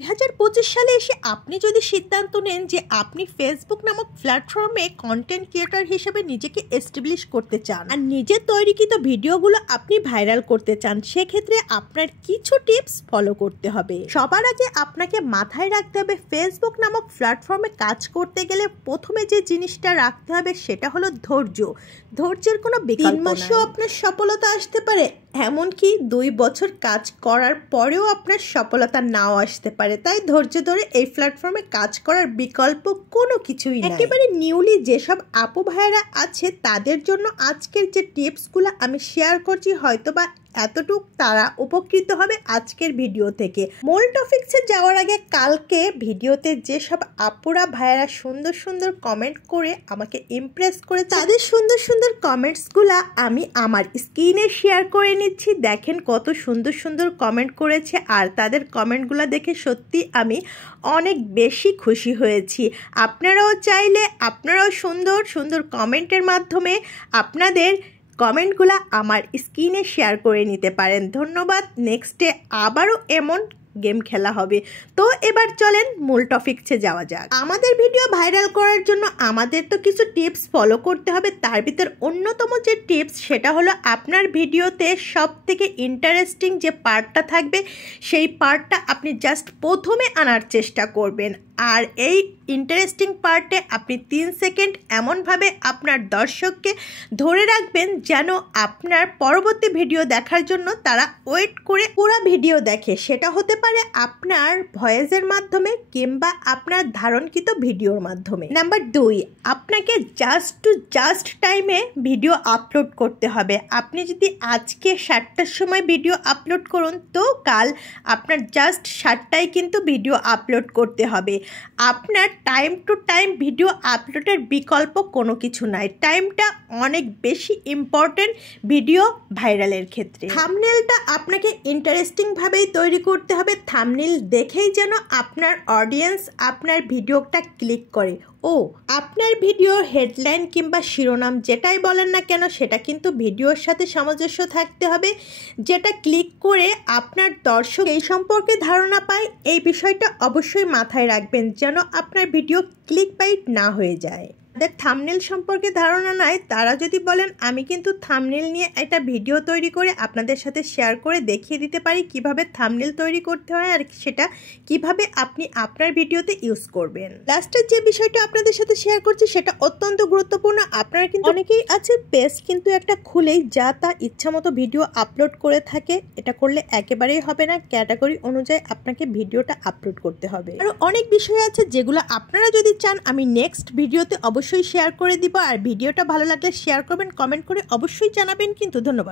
2025 সালে এসে আপনি যদি সিদ্ধান্ত নেন যে আপনি ফেসবুক নামক প্ল্যাটফর্মে কন্টেন্ট ক্রিয়েটর হিসেবে নিজেকে এস্টাবলিশ করতে চান আর নিজের তৈরিকৃত ভিডিওগুলো আপনি ভাইরাল করতে চান, সেক্ষেত্রে আপনার কিছু টিপস ফলো করতে হবে। সবার আগে আপনাকে মাথায় রাখতে হবে ফেসবুক নামক প্ল্যাটফর্মে কাজ করতে গেলে প্রথমে যে জিনিসটা রাখতে হবে সেটা হলো ধৈর্য। ধৈর্যের কোনো বিকল্প নাই। 3 মাসেও আপনার সফলতা আসতে পারে, এমনকি 2 বছর কাজ করার পরেও আপনার সফলতা নাও আসতে পারে। তাই ধৈর্য ধরে এই প্ল্যাটফর্মে কাজ করার বিকল্প কোনো কিছুই নেই। একেবারে নিউলি যেসব আপু ভাইয়েরা আছে তাদের জন্য আজকের যে টিপসগুলো আমি শেয়ার করছি, হয়তোবা এতটুক তারা উপকৃত হবে আজকের ভিডিও থেকে। মূল টপিকসে যাওয়ার আগে কালকে ভিডিওতে যেসব আপুরা ভাইয়েরা সুন্দর সুন্দর কমেন্ট করে আমাকে ইমপ্রেস করে, তাদের সুন্দর সুন্দর কমেন্টসগুলা আমি আমার স্ক্রিনে শেয়ার করে নিচ্ছি। দেখেন কত সুন্দর সুন্দর কমেন্ট করেছে, আর তাদের কমেন্টগুলো দেখে সত্যি আমি অনেক বেশি খুশি হয়েছি। আপনারাও চাইলে আপনারাও সুন্দর সুন্দর কমেন্টের মাধ্যমে আপনাদের কমেন্টগুলো আমার স্ক্রিনে শেয়ার করে নিতে পারেন। ধন্যবাদ। নেক্সটে আবারও এমন গেম খেলা হবে। তো এবার চলেন মূল টপিকসে যাওয়া যাক। আমাদের ভিডিও ভাইরাল করার জন্য আমাদের তো কিছু টিপস ফলো করতে হবে। তার ভিতর অন্যতম যে টিপস সেটা হলো আপনার ভিডিওতে সব থেকে ইন্টারেস্টিং যে পার্টটা থাকবে সেই পার্টটা আপনি জাস্ট প্রথমে আনার চেষ্টা করবেন। আর এই ইন্টারেস্টিং পার্টে আপনি 3 সেকেন্ড এমনভাবে আপনার দর্শককে ধরে রাখবেন যেন আপনার পরবর্তী ভিডিও দেখার জন্য তারা ওয়েট করে পুরো ভিডিও দেখে। সেটা হতে পারে আপনার ভয়েসের মাধ্যমে কিংবা আপনার ধারণকৃত ভিডিওর মাধ্যমে। নাম্বার 2, আপনাকে জাস্ট টাইমে ভিডিও আপলোড করতে হবে। আপনি যদি আজকে 7টার সময় ভিডিও আপলোড করুন তো কাল আপনার জাস্ট 7টায় কিন্তু ভিডিও আপলোড করতে হবে। আপনার টাইম টু টাইম ভিডিও আপলোডের বিকল্প কোনো কিছু নাই। টাইমটা অনেক বেশি ইম্পর্টেন্ট ভিডিও ভাইরালের ক্ষেত্রে। থাম্বনেলটা আপনাকে ইন্টারেস্টিংভাবেই তৈরি করতে হবে। থাম্বনেল দেখেই যেন আপনার অডিয়েন্স আপনার ভিডিওটা ক্লিক করে। আপনার ভিডিওর হেডলাইন কিংবা শিরোনাম যেটাই বলেন না কেন সেটা কিন্তু ভিডিওর সাথে সামঞ্জস্য থাকতে হবে, যেটা ক্লিক করে আপনার দর্শক এই সম্পর্কে ধারণা পায়। এই বিষয়টা অবশ্যই মাথায় রাখবেন যেন আপনার ভিডিও ক্লিক বাইট না হয়ে যায়। যাদের থাম্বনেল সম্পর্কে ধারণা নাই তারা যদি বলেন আমি কিন্তু থাম্বনেল নিয়ে একটা ভিডিও তৈরি করে আপনাদের সাথে শেয়ার করে দেখিয়ে দিতে পারি কিভাবে থাম্বনেল তৈরি করতে হয় আর সেটা কিভাবে আপনি আপনার ভিডিওতে ইউজ করবেন। লাস্টের যে বিষয়টা আপনাদের সাথে শেয়ার করছি সেটা অত্যন্ত গুরুত্বপূর্ণ। আপনারা কিন্তু অনেকেই আছে পেজ কিন্তু একটা খুলেই যা তা ইচ্ছা মতো ভিডিও আপলোড করে থাকে। এটা করলে একেবারেই হবে না। ক্যাটাগরি অনুযায়ী আপনাকে ভিডিওটা আপলোড করতে হবে। আরও অনেক বিষয় আছে যেগুলো আপনারা যদি চান আমি নেক্সট ভিডিওতে অবশ্যই শেয়ার করে দিব। আর ভিডিওটা ভালো লাগলে শেয়ার করবেন, কমেন্ট করে অবশ্যই জানাবেন কিন্তু। ধন্যবাদ।